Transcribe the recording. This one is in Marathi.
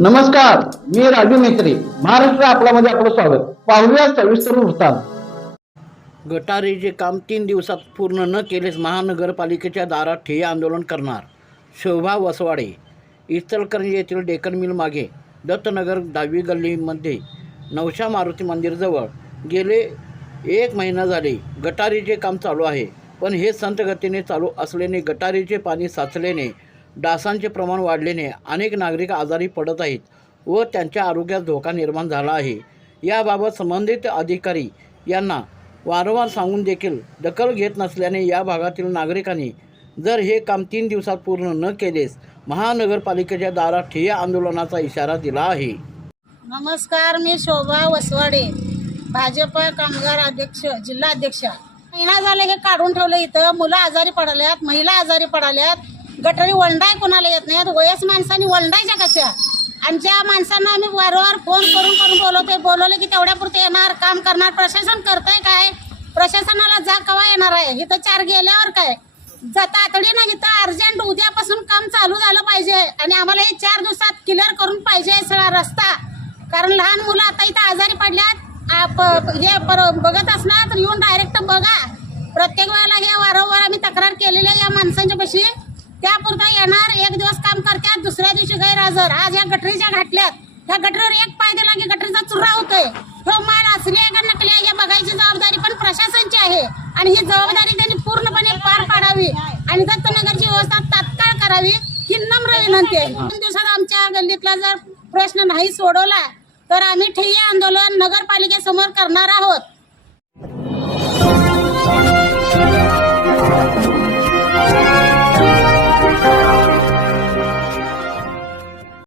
नमस्कार मी राजू मेत्री महाराष्ट्र आपल्यामध्ये आपलं स्वागत. पाहूया सविस्तर वृत्तांत. गटारीचे काम तीन दिवसात पूर्ण न केल्यास महानगरपालिकेच्या दारात ठिय्या आंदोलन करणार. शोभा वसवाडे इचलकरंजी येथील डेकन मिल मागे दत्तनगर दहावी गल्लीमध्ये नवशा मारुती मंदिरजवळ गेले एक महिना झाले गटारीचे काम चालू आहे पण हे संत गतीने चालू असल्याने गटारीचे पाणी साचल्याने डासांचे प्रमाण वाढल्याने अनेक नागरिक आजारी पडत आहेत व त्यांच्या आरोग्यात धोका निर्माण झाला आहे. याबाबत संबंधित अधिकारी यांना वारंवार सांगून देखील दखल घेत नसल्याने या भागातील नागरिकांनी जर हे काम तीन दिवसात पूर्ण न केलेस महानगरपालिकेच्या दारात ठिय्या आंदोलनाचा इशारा दिला आहे. नमस्कार मी शोभा वसवाडे भाजप कामगार अध्यक्ष जिल्हा अध्यक्ष. महिना झालं हे काढून ठेवलं इथं. मुलं आजारी पडाल्यात महिला आजारी पडाल्यात. गटारी वंडाय कोणाला येत नाहीत वयस माणसांनी वंडायच्या कशा? आमच्या माणसांना आम्ही वारंवार फोन करून करून बोलवतोय बोलवलं की तेवढ्यापुरते येणार काम करणार. प्रशासन करतंय काय? प्रशासनाला जा कवा येणार आहे? इथं चार गेल्यावर काय? जा तातडीनं इथं अर्जंट उद्यापासून काम चालू झालं पाहिजे. आणि आम्हाला हे चार दिवसात क्लिअर करून पाहिजे सगळा रस्ता. कारण लहान मुलं आता इथं आजारी पडल्यात. हे पर- बघत असणार तर येऊन डायरेक्ट बघा. प्रत्येक वेळेला हे वारंवार आम्ही तक्रार केलेली आहे या माणसांच्या पशी त्यापुरता येणार एक दिवस काम करतात दुसऱ्या दिवशी गैरहजर. आज या गटरीच्या घातल्यात त्या गटरीवर एक पाय दिला की गटरीचा चुरा होतोय. हो, तो माल असली आहे का नकली आहे या बघायची जबाबदारी पण प्रशासनची आहे. आणि ही जबाबदारी त्यांनी पूर्णपणे पार पाडावी. आणि दत्तनगरची व्यवस्था तात्काळ करावी ही नम्र विनंती आहे. दोन दिवसात आमच्या गल्लीतला जर प्रश्न नाही सोडवला तर आम्ही ठिय्या आंदोलन नगरपालिकेसमोर करणार आहोत.